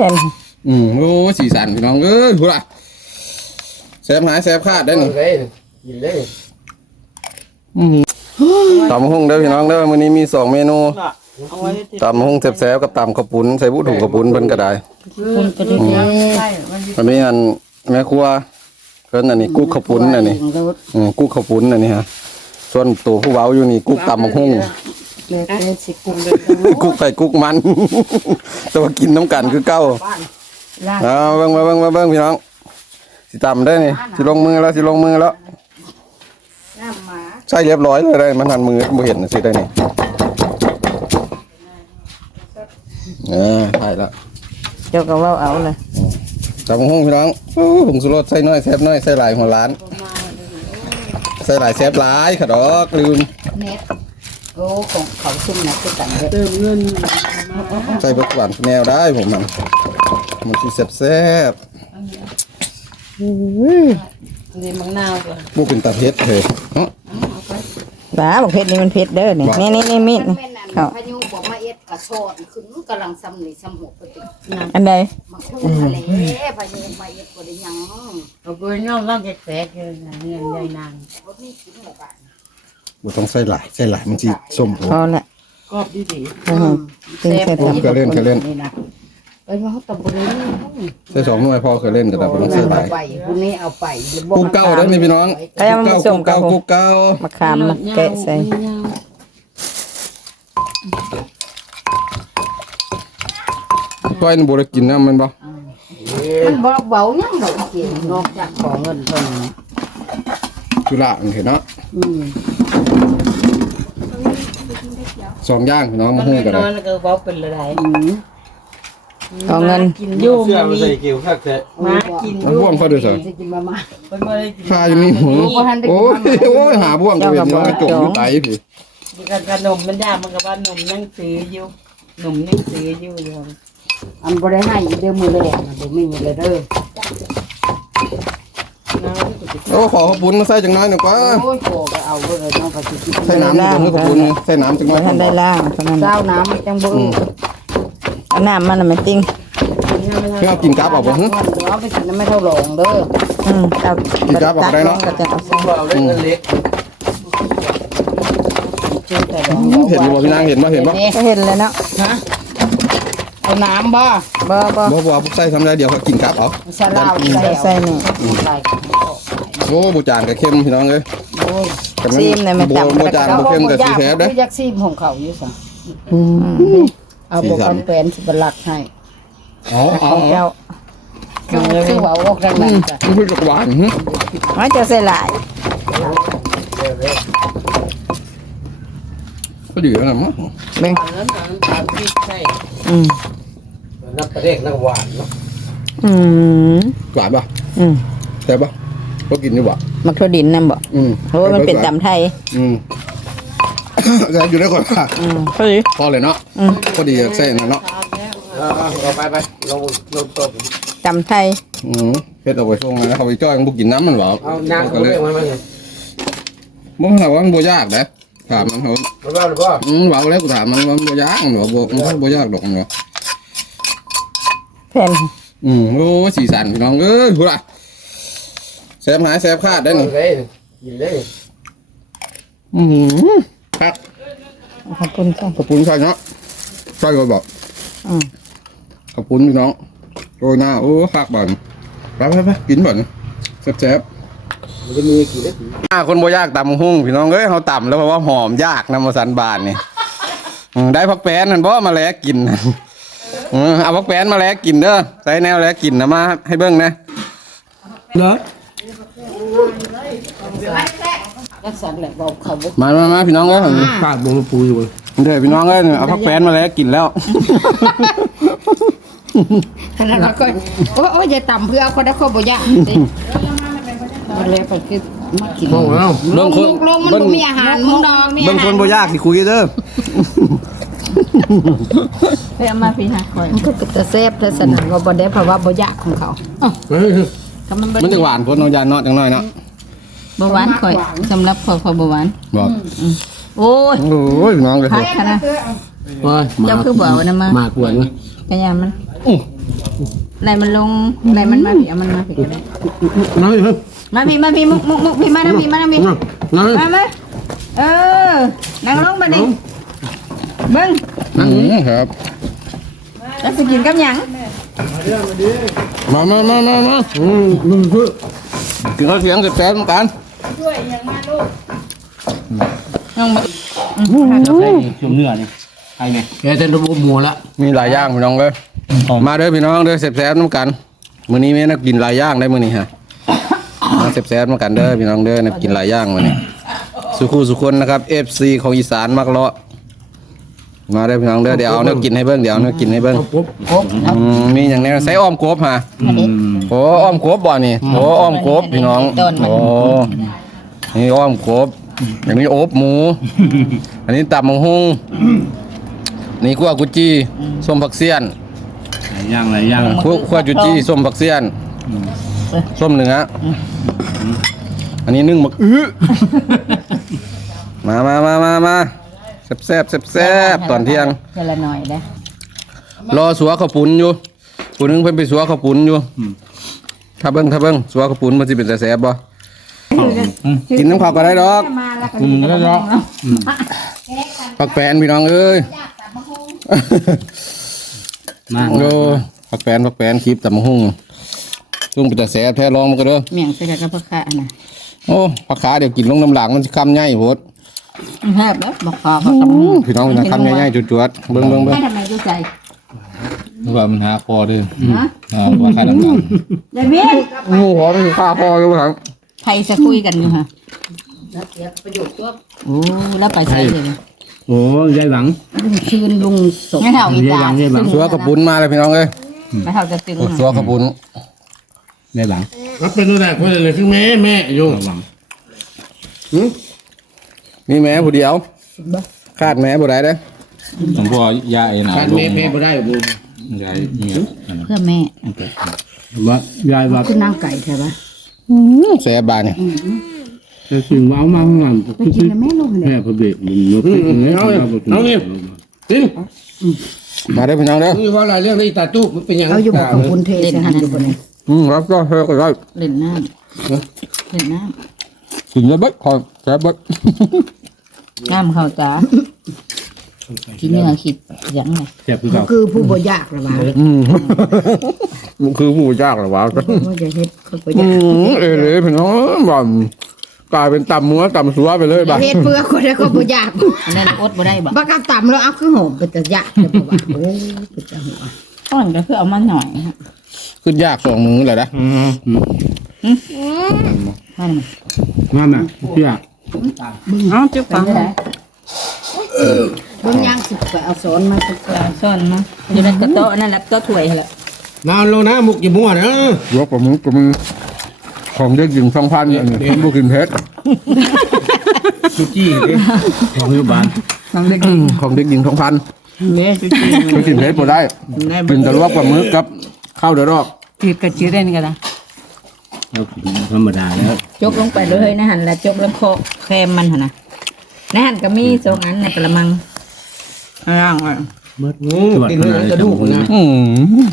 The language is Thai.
ผ่นอืมโอ้สีสันพี่น้องเอ้ยพูดละแซบหายแซบขาดได้หนึ่งเลยกินเลยตำหุ่งเด้อพี่น้องเด้อมื้อนี้มีสองเมนูเอาไว้ที่ตำหุ่งแซ่บๆกับตำข้าวปุ้นใส่บุถุงข้าวปุ้นเพิ่นก็ได้คุณก็ได้ใช่มันอันนี้อันแม่ครัวเพิ่นอันนี้กุ๊กข้าวปุ้นอันนี้อืมกุ๊กข้าวปุ้นอันนี้ฮะส่วนตัวผู้เว้าอยู่นี่กุ๊กตำหุ่ง เล็กเล็กสิกุมเลยกุ๊กไก่กุ๊กมัน แต่ว่ากินน้ำกันคือเก่าล่างเอาเบิ่งมาเบิ่งมาเบิ่งพี่น้องสิตำได้อนี่สิลงมือแล้วสิลงมือแล้วน้ำหมาใช่เรียบร้อยเลยได้มันหันมือบ่เห็นน่ะสิได้นี่เออใช่แล้วเจ้าก็ว่าเอาเลยตำห้องพี่น้องโอ้ผงสุรสใส่น้อยแซ่บน้อยใส่หลายหัวล้านใส่หลายแซ่บหลายค่ะดอกลืม เน็ต โอ้ของเขาซุ่มนะคือกันเลยเติมเงินใส่เบิกหวานแนวได้ผมมันมันสิแซ่บแซ่บนี่มังนาวก่อนๆบ่เป็นตาเผ็ดเถอะเนาะบ้าบอกเพชรนี่มันเพชรเด้อนี่ว่านี่นี่นี่มีดนี่แม่นเขาพายุบอกมาเอ็ดกระโชนขึ้นกำลังซ้ำนี่ซ้ำหกไปติอันใดมาคุ้มทะเลพายุมาเอ็ดบ่ได้หยังเอาไปน้องร่างแตกๆเลยนะเงินใหญ่นางบ่มีกินหมดบาด บ่ต้องใส่หลายใส่หลายมันสิส้มโหพอละกรอบดีดีอืมตึงใส่โอ้ตำเคยเล่นเคยเล่น นี่นะเอ้ยมาเฮาตะบ่ได้ใส่สองหน่วยพอเคยเล่นแต่แบบบ่ต้องใส่หลายไปผู้นี้เอาไปกุ๊กเก้าเด้อนี่พี่น้องก็ยังมาส่งกุ๊กกับเก้าผมกุ๊กเก้าะขามมาแกะใส่ก้อยนี่บ่ได้กินนะมันบ่มันบ่เบาหยังดอกกินนอกจากของเงินเพิ่นธุระมันเห็นเนาะ อืมสองอย่างพี่น้องมัมานหุ้งไม่กันนเลอนยแล้วก็เว้าเป็นอะไรอืมเอาเงิน กินอยู่เสื้อมันมานี่ใส่เกี่ยวคักแท้มากินอมันยู่บ่วงเขาด้วยซะสิกินมามามันบ่ได้กินข้าอยู่นี่หูโอ้ยโอ้ยหาบ่วงกูเห็นมันกระจกอยู่ไตพี่มีกันขนมมันยากมันก็ว่านมยังซื้ออยู่นมยังซื้ออยู่เดี๋ยวอันบ่ได้ให้เด้อมื้อแรกน่ะบ่มีเลยเด้อน้ำก็จะ โอ้ขอขอบคุญมาใส่จังน้อยหน่อยกว่าโอ้ยโกก็เอาเด้อน้องก็สิกินใส่น้ำจังขอบคุญใส่น้ำจังน้บ่อยทันได้ล่างเท่านั้นเจ้าน้ำมันจังบ่อืมเอาน้ำมันน่ะมันติ้งเพื่อกินกราฟเอาบ่ฮึเอาไปกินน้ำไม่เท่าหลงเด้ออืมเอากินกราฟออกได้เนาะก็จะเอาใส่เบาเล่นเงินเล็กชื่อแต่หลงเห็นบ่พี่นางเห็นบ่เห็นบ่ก็เห็นเลยเนาะเอาน้ำบ่บ่บ่บ่บ่ใส่ทำได้เดี๋ยวเขากินกราฟเอาใส่เหล้าใส่ใส่นี่ใส่ โอ้บ่จานก็เข้มพี่น้องเอ้ยโอ้ยกับซีมเนี่ยมันบ่จำบ่จานบ่เข้มก็สิแซ่บเด้ยักซีมของเขาอยู่ซะอืมเอาบ่คอนเป็นสิบลักให้อ๋ออ๋อของเจ้าคือคือว่าออกแรงนั้นจ้ะมันคือหวานหึมันจะใส่หลายก็ดีแล้วนะมั้งเบิ่งแล้วน้ำตาลพริกใส่อืมนักประเด็กนักหวานเนาะอืมหวานป่ะอืมแซ่บป่ะ ก็กินอยู่บ่มักทั่วดินนั่นบ่อืมโอ้มันเป็นตำไทย อืมก็อยู่ได้ก่อนค่ะอืมพอดีพอเลยเนาะอืมพอดีใส่นั่นเนาะเอาไปไปลงลงต้มตำไทย อืมเฮ็ดเอาไว้ส่งนะเขาไปจ้อยมันบ่กินน้ำมันหรอกเอานางก็ก็เลเลยยมันมาบ่ถามว่ามันบ่ยากนะถามมันเขามันว่าหรือเปล่าอืมเว้าแล้วกูถามมันว่ามันบ่ยากหรอบ่มันบ่ยากดอกเนาะแผ่นอืมโอ้สีสันพี่น้องเอ้ยพูดล่ะ แซ่บหายแซ่บขาดได้หนึ่งเลยกินเลยอืมครับขอบคุณค่ะขอบคุณใช่เนาะใช่ก็บอกอืมขอบคุณพี่น้องโรยหน้าโอ้คักบ่อนไปไปไปกินบ่อนแซ่บมันจะมีกี่เล็กๆอ่าคนบ่ยากตำหุ้งพี่น้องเอ้ยเฮาตำแล้วเพราะว่าหอมยากนำมาสันบานนี่อืมได้พักแป้นนั่นบ่มาแลกกินอืมเอาพักแป้นมาแลกกินเด้อใส่แนวแลกกินนะมาให้เบิ่งนะเนาะยักสันแหละบอกเขาบ่มามามาพี่น้องเอ้ยปากบงปูอยู่เด้อพี่น้องเอ้ยเอาพักแป้นมาแลกกินแล้วขนาดนั้นก็โอ้ยโอ้ยอย่าต่ำเพื่อเอาคนได้คนบ่ยากสิมันเลยก็คือมากินมองแล้วเบิ่งคนลูกลงมันบ่มีอาหารมึงดอกมีเบิ่งคนบ่ยากสิคุยเด้อไปเอามาพี่หาคอยมันก็จะแซ่บแต่สนั่นว่าบ่ได้เพราะว่าบ่ยากของเขาเฮ้ย ก็มันบ่มันจะหวานคนน้องยานเนาะจังน้อยเนาะบ่หวานข่อยสำหรับข่อยข่อยบ่หวานบอกโอ้ยโอ้ยพี่น้องเลยพักค่ะนะมาเจ้าคือบ่เอานะมามากวนกะยามันอื้อไหนมันลงไหนมันมาผีเอามันมาผีก็ได้น้อยเฮ้ยมาผีมาผีมุกมุกมุกผีมาทางผีมาทางผีน้อยมามาเออนั่งลงมาดิเบิ้งอืมครับแล้วสิกินกับหยัง มามามามามาอืมมึงคือกินข้าวเสียงแซ่บๆเหมือนกันน้องมาจุ่มเนื้อนี่ใครไงแกจะระบบหมูละมีหลายอย่างพี่น้องเลยมาเด้อพี่น้องเด้อแซ่บๆน้ำกันมื้อนี้แม่นักกินหลายอย่างได้มื้อนี้ฮะมาแซ่บๆน้ำกันเด้อพี่น้องเด้อนักกินหลายอย่างมื้อนี้สุขุสุคนนะครับ FC ของอีสานมักเลาะ มาเด้อพี่น้องเด้อเดี๋ยวเอาเนื้อกินให้เบิ่งเดี๋ยวเอาเนื้อกินให้เบิ่งปุ๊บกบเอาอืมมีอย่างนี้ใส่อ้อมกบฮะโอ้อ้อมกบบ่นี่โอ้อ้อมกบพี่น้องโอ้นี่อ้อมกบอย่างนี้โอบหมู อันนี้ตับมังหุงนี่ขั้วกุจีส้มผักเสี้ยนหลายอย่างหลายอย่างขั้วขั้วจุจีส้มผักเสี้ยนส้มเนื้ออันนี้นึ่งหมักอื้อมามามามามา แซ่บแซ่บแซ่บแซ่บตอนเที่ยงเจละหน่อยเด้อรอสัวข้าวปุ้นอยู่ผู้หนึงเพิ่นไปสัวข้าวปุ้นอยู่ถ้าเบิ่งถ้าเบิ่งสัวข้าวปุ้นมันสิเป็นแต่แซ่บบ่กินน้ำข้าวก็ได้ดอกมาแล้วก็กินกับหยังเนาะผักแปนพี่น้องเอ้ยมาโอ้ผักแปนผักแปนคลิปตำบักหุ่งซุ่มเป็นแต่แซ่บแท้ลองมันก็เด้อเมี่ยงใส่กับผักคะน่ะโอ้ผักขาเดี๋ยวกินลงน้ำหลังมันสิคำใหญ่โพด แซ่บแล้วบอกขอเขาตำหูพี่น้องนะคำใหญ่ๆจุดๆเบิ่งเบิ่งเบิ่งให้ทำไมกูใส่ว่ามันหาคอเด้อฮะอ่าว่าค่าน้ำหนักเดวิดโอ้โหขอเป็นข้าพออยู่ครับใครจะคุยกันอยู่ฮะโอ้แล้วไปใส่เลยโอ้ยายหวัง ลุงชื่นลุงศพไม่เท่าอีตาเรียกบัง สัวข้าวปุ้นมาเลยพี่น้องเอ้ยไม่เท่าจะตึงโอ้สัวข้าวปุ้นยายหวังรับเป็นตัวแรกคนเลยคือแม่แม่อยู่หวังมี แม่ผู้เดียวคาดแม่ผู้ใดเด้อหลวงพ่อยาไอ้หนาการลแม่งแม่บ่ได้บุยายเนี่ยอันนั้นเพื่อแม่ว่ายายว่าคือนางไก่ใช่ปะแซ่บบาดนี่จะสิ่งว่าเอามาข้างหลังไปกินแล้วแม่ลงเลยแม่พระเบกมันนกเอาเลยเอาเลยจริงมาเด้อพี่น้องเด้อคือว่าอะไรเรื่องนี้ตาตู้มันเป็นยังไงเอาอยู่บอกกับคุณเทใส่หันอยู่บนนี้อืมรับก็เฮ้ยก็ได้เล่นน้ำเล่นน้กินแล้วเบิดขอแซ่บเบิดำ น้ำเข้าตากินเนื้อขิดหยังไงเจ็บคือก็เก่าคือผู้บ่ยากละว่าอืมมันคือผู้ยากเหรอวะว่าจะเฮ็ดเขาบ่อืยากมเอเลยพี่น้องบ่อนกลายเป็นตำมัวตำสัวไปเลยบ้าเฮ็ดเพื่อคนแล้วก็บ่ยากอันนั้นอดบ่ได้บ่บักกะต่ำแล้วเอาคือหอมเป็นแต่ยากแต่บ่ว่าโอ้เป็นแต่หัวต้นก็คือเอามาหน่อยฮะขึ้นยากสองมือเลยนะนั่นมาแม่พี่อะ เอ้าจุ๊บฟังได้เบิ่งย่างสิไปเอาสอนมาสักเอาซ่อนมาอยู่ในกระโต๊ะนั่นแหละโต๊ะถ้วยนั่นแหละนอนลงนะมุกอย่ามั่วนะยกกับมือกับมือของได้กินสองพันอันนี้บุกินเพชรสุจี้ดิของอยู่บ้านของได้กินสองพันเนี่ยจุ๊บไม่กินเพชรบ่ได้กินแต่ลวกกับมือกับข้าวเดือดรอกจีบกับจีเล่นกันนะ เราธรรมดาแล้วจกลงไปเลยนะหันแล้วจกลงโคแคมมันหั่นนะในหันก็มีสองอันในกระมังร่างอะมัดงูกินเลยกระดูกนะอืม